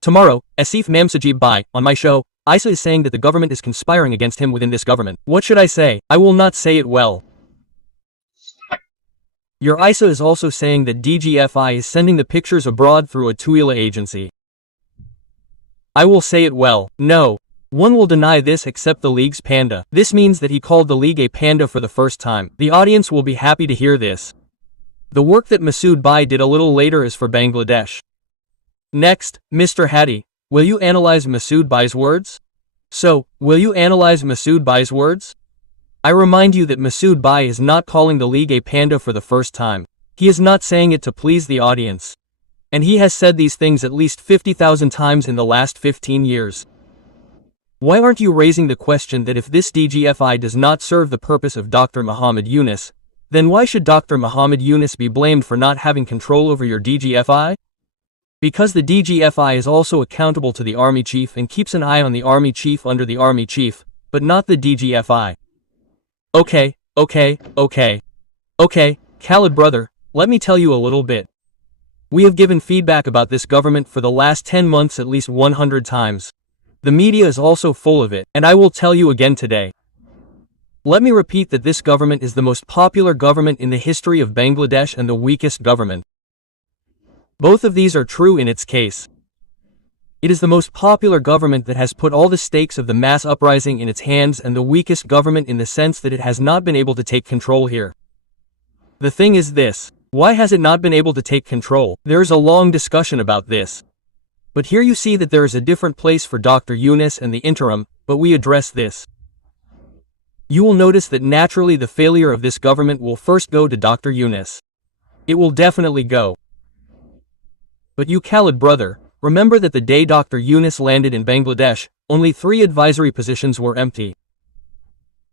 Tomorrow, Asif Mamsajib Bhai, on my show, Isa is saying that the government is conspiring against him within this government. What should I say? I will not say it well. Your Isa is also saying that DGFI is sending the pictures abroad through a Tuila agency. I will say it well. No. One will deny this except the league's panda. This means that he called the league a panda for the first time. The audience will be happy to hear this. The work that Masood Bhai did a little later is for Bangladesh. Next, Mr. Hadi, will you analyze Masood Bhai's words? So, will you analyze Masood Bhai's words? I remind you that Masood Bhai is not calling the league a panda for the first time. He is not saying it to please the audience. And he has said these things at least 50,000 times in the last 15 years. Why aren't you raising the question that if this DGFI does not serve the purpose of Dr. Muhammad Yunus, then why should Dr. Muhammad Yunus be blamed for not having control over your DGFI? Because the DGFI is also accountable to the Army Chief and keeps an eye on the Army Chief under the Army Chief, but not the DGFI. Okay, Khalid brother, let me tell you a little bit. We have given feedback about this government for the last 10 months at least 100 times. The media is also full of it, and I will tell you again today. Let me repeat that this government is the most popular government in the history of Bangladesh and the weakest government. Both of these are true in its case. It is the most popular government that has put all the stakes of the mass uprising in its hands and the weakest government in the sense that it has not been able to take control here. The thing is this, why has it not been able to take control? There is a long discussion about this. But here you see that there is a different place for Dr. Yunus and the interim, but we address this. You will notice that naturally the failure of this government will first go to Dr. Yunus. It will definitely go. But you Khalid brother, remember that the day Dr. Yunus landed in Bangladesh, only 3 advisory positions were empty.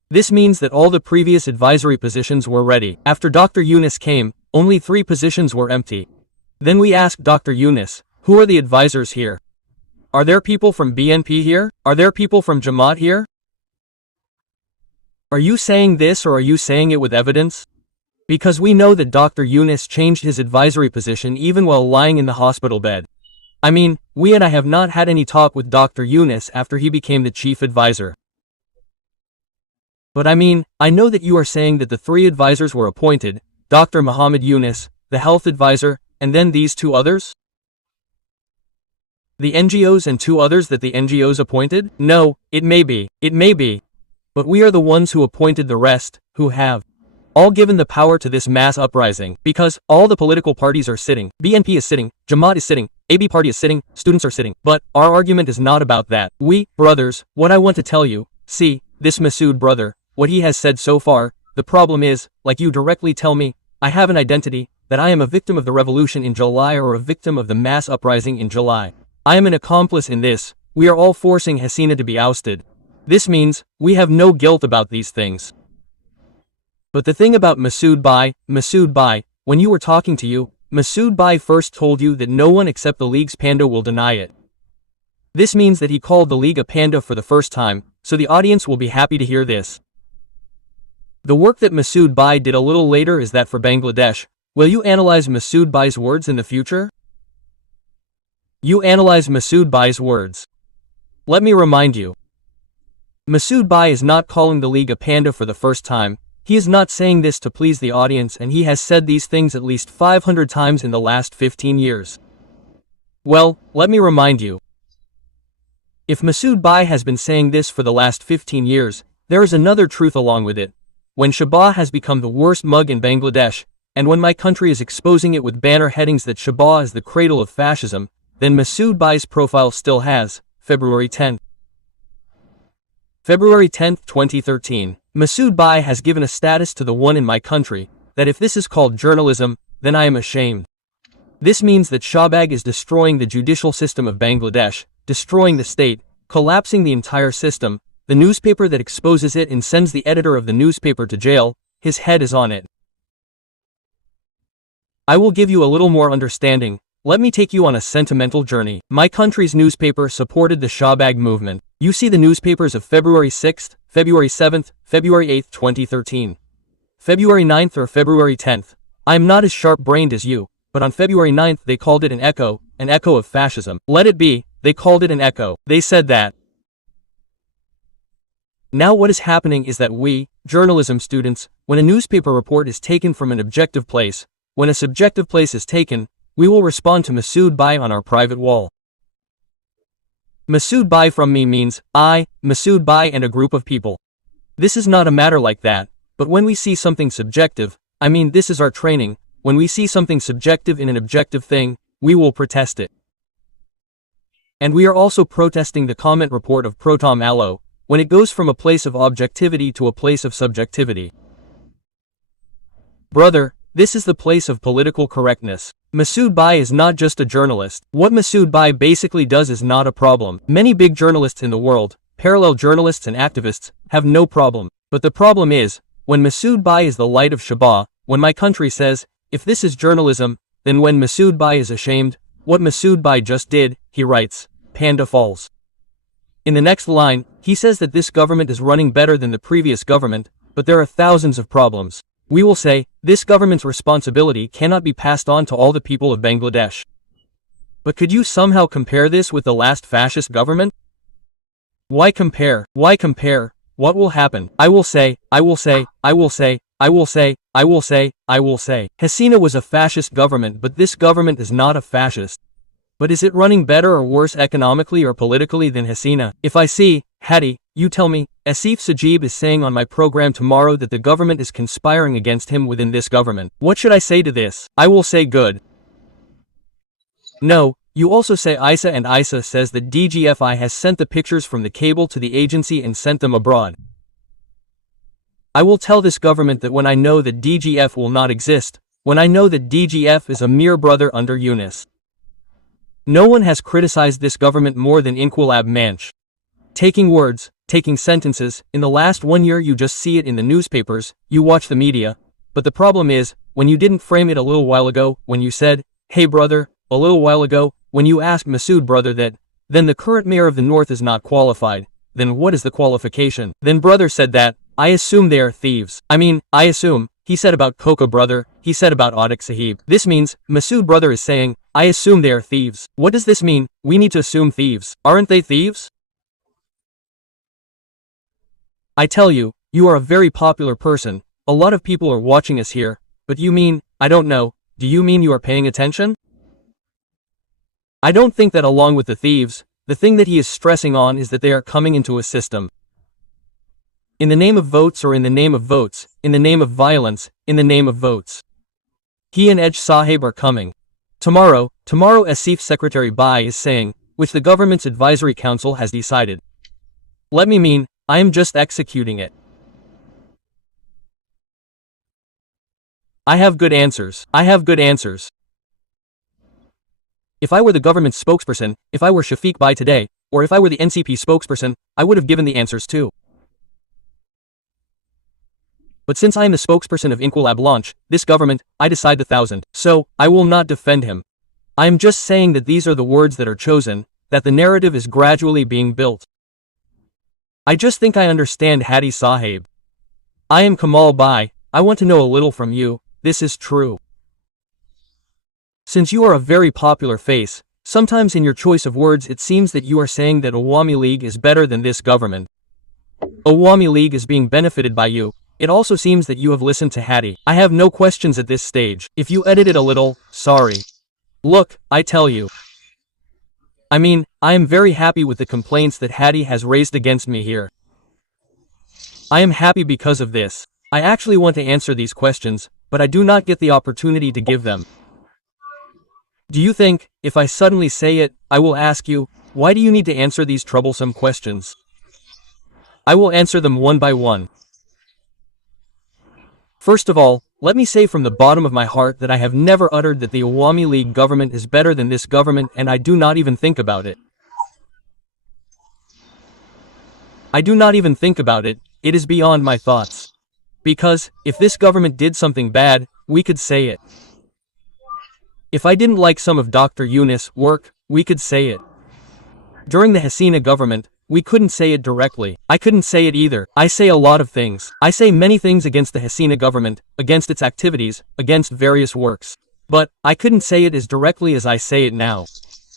This means that all the previous advisory positions were ready. After Dr. Yunus came, only 3 positions were empty. Then we asked Dr. Yunus, who are the advisors here? Are there people from BNP here? Are there people from Jamaat here? Are you saying this or are you saying it with evidence? Because we know that Dr. Yunus changed his advisory position even while lying in the hospital bed. I mean, I have not had any talk with Dr. Yunus after he became the chief advisor. But I know that you are saying that the 3 advisors were appointed, Dr. Muhammad Yunus, the health advisor, and then these 2 others? The NGOs and 2 others that the NGOs appointed? No, it may be. But we are the ones who appointed the rest, who have all given the power to this mass uprising, because all the political parties are sitting, BNP is sitting, Jamaat is sitting, AB party is sitting, students are sitting. But our argument is not about that. Brothers, what I want to tell you, see, this Masood brother, what he has said so far, the problem is, like you directly tell me, I have an identity, that I am a victim of the revolution in July or a victim of the mass uprising in July. I am an accomplice in this, we are all forcing Hasina to be ousted. This means, we have no guilt about these things. But the thing about Masood Bhai, when you were talking to you, Masood Bhai first told you that no one except the league's panda will deny it. This means that he called the league a panda for the first time, so the audience will be happy to hear this. The work that Masood Bhai did a little later is that for Bangladesh. Will you analyze Masood Bhai's words in the future? You analyze Masood Bhai's words. Let me remind you. Masood Bhai is not calling the league a panda for the first time. He is not saying this to please the audience, and he has said these things at least 500 times in the last 15 years. Well, let me remind you. If Masood Bhai has been saying this for the last 15 years, there is another truth along with it. When Shabah has become the worst mug in Bangladesh, and when my country is exposing it with banner headings that Shabah is the cradle of fascism, then Masood Bhai's profile still has, February 10, 2013, Masood Bhai has given a status to the one in my country, that if this is called journalism, then I am ashamed. This means that Shahbag is destroying the judicial system of Bangladesh, destroying the state, collapsing the entire system, the newspaper that exposes it and sends the editor of the newspaper to jail, his head is on it. I will give you a little more understanding. Let me take you on a sentimental journey. My country's newspaper supported the Shahbag movement. You see the newspapers of February 6th, February 7th, February 8th, 2013. February 9th or February 10th. I am not as sharp-brained as you, but on February 9th they called it an echo of fascism. Let it be, They called it an echo. They said that. Now what is happening is that we, journalism students, when a newspaper report is taken from an objective place, when a subjective place is taken, we will respond to Masood Bhai on our private wall. Masood Bhai from me means, I, Masood Bhai and a group of people. This is not a matter like that, but when we see something subjective, I mean this is our training, when we see something subjective in an objective thing, we will protest it. And we are also protesting the comment report of Protom Allo, when it goes from a place of objectivity to a place of subjectivity. Brother, this is the place of political correctness. Masood Bhai is not just a journalist. What Masood Bhai basically does is not a problem. Many big journalists in the world, parallel journalists and activists, have no problem. But the problem is, when Masood Bhai is the light of Shabah, when my country says, if this is journalism, then when Masood Bhai is ashamed, what Masood Bhai just did, he writes, Panda falls. In the next line, he says that this government is running better than the previous government, but there are thousands of problems. We will say, this government's responsibility cannot be passed on to all the people of Bangladesh. But could you somehow compare this with the last fascist government? Why compare? Why compare? What will happen? I will say, I will say, I will say, I will say, I will say, I will say. Hasina was a fascist government, but this government is not a fascist. But is it running better or worse economically or politically than Hasina? If I see, Hadi, you tell me, Asif Sajib is saying on my program tomorrow that the government is conspiring against him within this government. What should I say to this? I will say good. No, you also say Isa, and Isa says that DGFI has sent the pictures from the cable to the agency and sent them abroad. I will tell this government that when I know that DGF will not exist, when I know that DGF is a mere brother under Yunus. No one has criticized this government more than Inquilab Manch. Taking words, taking sentences, in the last 1 year you just see it in the newspapers, you watch the media, but the problem is, when you didn't frame it a little while ago, when you said, hey brother, a little while ago, when you asked Masood brother that, then the current mayor of the north is not qualified, then what is the qualification? Then brother said that, I assume they are thieves. I assume, he said about Coca brother, he said about Adik Sahib. This means, Masood brother is saying, I assume they are thieves. What does this mean? We need to assume thieves. Aren't they thieves? I tell you, you are a very popular person, a lot of people are watching us here, but you mean, I don't know, do you mean you are paying attention? I don't think that along with the thieves, the thing that he is stressing on is that they are coming into a system. In the name of votes or in the name of votes, in the name of violence, in the name of votes. He and Edge Sahib are coming. Tomorrow Asif Secretary Bhai is saying, which the government's advisory council has decided. Let me mean, I am just executing it. I have good answers. I have good answers. If I were the government spokesperson, if I were Shafiq Bhai today, or if I were the NCP spokesperson, I would have given the answers too. But since I am the spokesperson of Inquilab Launch, this government, I decide the 1,000. So, I will not defend him. I am just saying that these are the words that are chosen, that the narrative is gradually being built. I just think I understand Hadi Sahib. I am Kamal Bhai, I want to know a little from you, this is true. Since you are a very popular face, sometimes in your choice of words it seems that you are saying that Awami League is better than this government. Awami League is being benefited by you. It also seems that you have listened to Hadi. I have no questions at this stage. If you edit it a little, sorry. Look, I tell you. I am very happy with the complaints that Hadi has raised against me here. I am happy because of this. I actually want to answer these questions, but I do not get the opportunity to give them. Do you think, if I suddenly say it, I will ask you, why do you need to answer these troublesome questions? I will answer them one by one. First of all, let me say from the bottom of my heart that I have never uttered that the Awami League government is better than this government, and I do not even think about it. I do not even think about it, it is beyond my thoughts. Because, if this government did something bad, we could say it. If I didn't like some of Dr. Yunus' work, we could say it. During the Hasina government, we couldn't say it directly. I couldn't say it either. I say a lot of things. I say many things against the Hasina government, against its activities, against various works. But, I couldn't say it as directly as I say it now.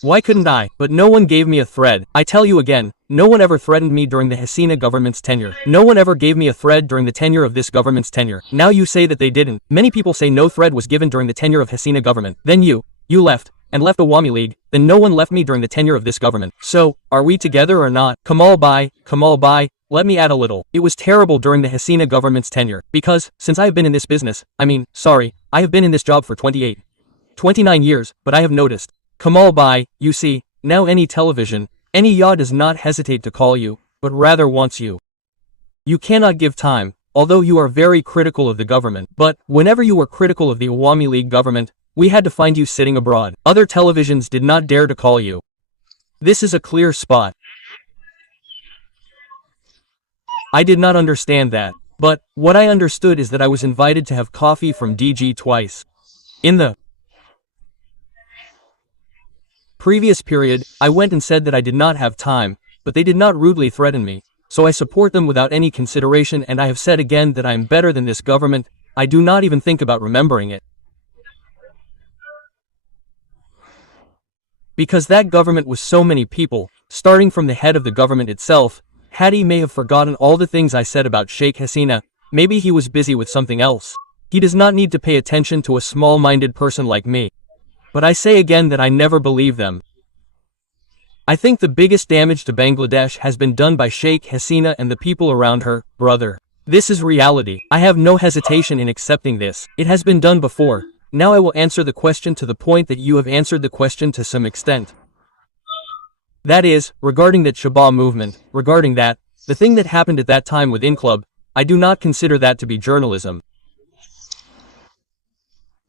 Why couldn't I? But no one gave me a thread. I tell you again, no one ever threatened me during the Hasina government's tenure. No one ever gave me a thread during the tenure of this government's tenure. Now you say that they didn't. Many people say no thread was given during the tenure of Hasina government. Then you left, and left the Awami League. Then no one left me during the tenure of this government. So, are we together or not? Kamal bhai, let me add a little. It was terrible during the Hasina government's tenure, because, since I have been in this business, I have been in this job for 29 years, but I have noticed. Kamal bhai, you see, now any television, any yaw does not hesitate to call you, but rather wants you. You cannot give time, although you are very critical of the government, but, whenever you were critical of the Awami League government, we had to find you sitting abroad. Other televisions did not dare to call you. This is a clear spot. I did not understand that, but, what I understood is that I was invited to have coffee from DG twice. In the previous period, I went and said that I did not have time, but they did not rudely threaten me, so I support them without any consideration, and I have said again that I am better than this government. I do not even think about remembering it. Because that government was so many people, starting from the head of the government itself. Hadi may have forgotten all the things I said about Sheikh Hasina. Maybe he was busy with something else. He does not need to pay attention to a small-minded person like me. But I say again that I never believe them. I think the biggest damage to Bangladesh has been done by Sheikh Hasina and the people around her, brother. This is reality. I have no hesitation in accepting this. It has been done before. Now I will answer the question to the point that you have answered the question to some extent. That is, regarding that Shabab movement, regarding that, the thing that happened at that time with Inclub, I do not consider that to be journalism.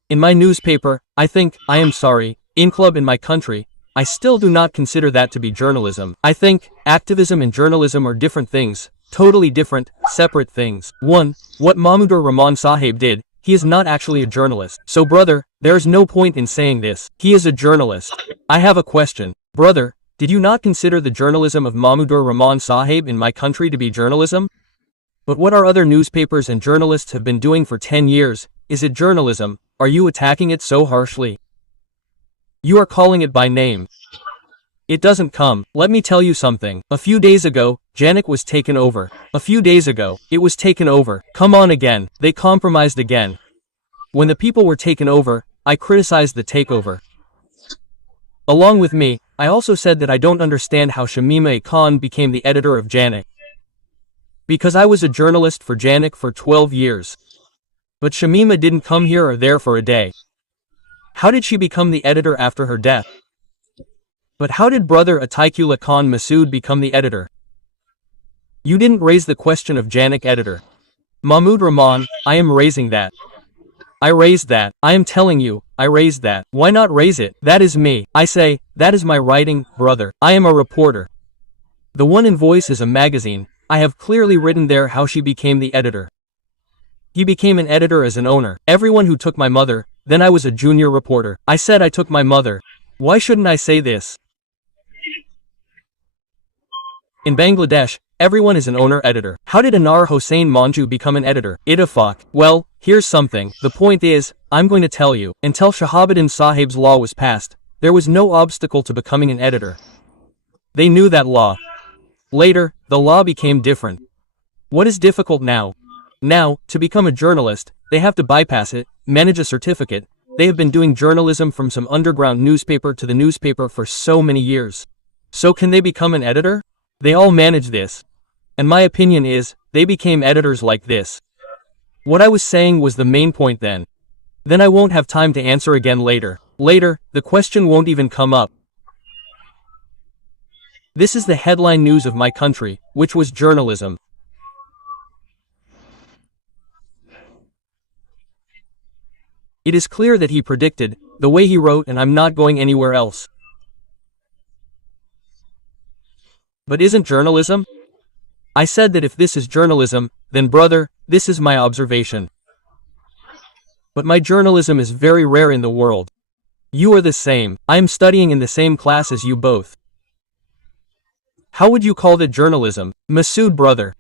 In my newspaper, I am sorry, Inclub in my country, I still do not consider that to be journalism. I think, activism and journalism are different things, totally different, separate things. 1. What Mahmudur Rahman Sahib did, he is not actually a journalist. So brother, there is no point in saying this. He is a journalist. I have a question. Brother, did you not consider the journalism of Mahmudur Rahman Sahib in my country to be journalism? But what our other newspapers and journalists have been doing for 10 years, is it journalism? Are you attacking it so harshly? You are calling it by name. It doesn't come. Let me tell you something. A few days ago, Janak was taken over. A few days ago, it was taken over. Come on again. They compromised again. When the people were taken over, I criticized the takeover. Along with me, I also said that I don't understand how Shamima Khan became the editor of Janak. Because I was a journalist for Janak for 12 years. But Shamima didn't come here or there for a day. How did she become the editor after her death? But how did brother Ataikullah Khan Masood become the editor? You didn't raise the question of Janak editor. Mahmud Rahman, I am raising that. I raised that. I am telling you, I raised that. Why not raise it? That is me. I say, that is my writing, brother. I am a reporter. The One in Voice is a magazine. I have clearly written there how she became the editor. He became an editor as an owner. Everyone who took my mother, then I was a junior reporter. I said I took my mother. Why shouldn't I say this? In Bangladesh, everyone is an owner-editor. How did Anar Hossain Manju become an editor? Ittifaq. Well, here's something. The point is, I'm going to tell you, until Shahabuddin Sahib's law was passed, there was no obstacle to becoming an editor. They knew that law. Later, the law became different. What is difficult now? Now, to become a journalist, they have to bypass it, manage a certificate. They have been doing journalism from some underground newspaper to the newspaper for so many years. So can they become an editor? They all manage this. And my opinion is, they became editors like this. What I was saying was the main point then. Then I won't have time to answer again later. Later, the question won't even come up. This is the headline news of my country, which was journalism. It is clear that he predicted, the way he wrote, and I'm not going anywhere else. But isn't journalism? I said that if this is journalism, then brother, this is my observation. But my journalism is very rare in the world. You are the same. I am studying in the same class as you both. How would you call that journalism? Masood brother.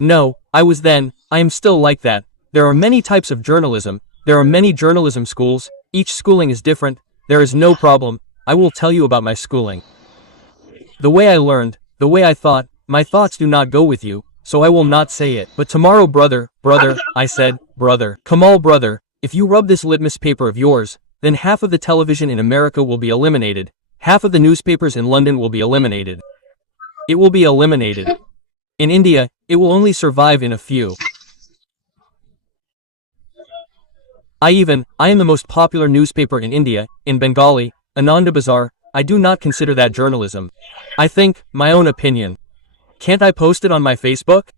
No, I was then, I am still like that. There are many types of journalism. There are many journalism schools. Each schooling is different. There is no problem. I will tell you about my schooling. The way I learned, the way I thought, my thoughts do not go with you, so I will not say it. But tomorrow, brother, I said, brother, Kamal, brother, if you rub this litmus paper of yours, then half of the television in America will be eliminated, half of the newspapers in London will be eliminated. It will be eliminated. In India, it will only survive in a few. I am the most popular newspaper in India, in Bengali, Ananda Bazar. I do not consider that journalism. I think, my own opinion. Can't I post it on my Facebook?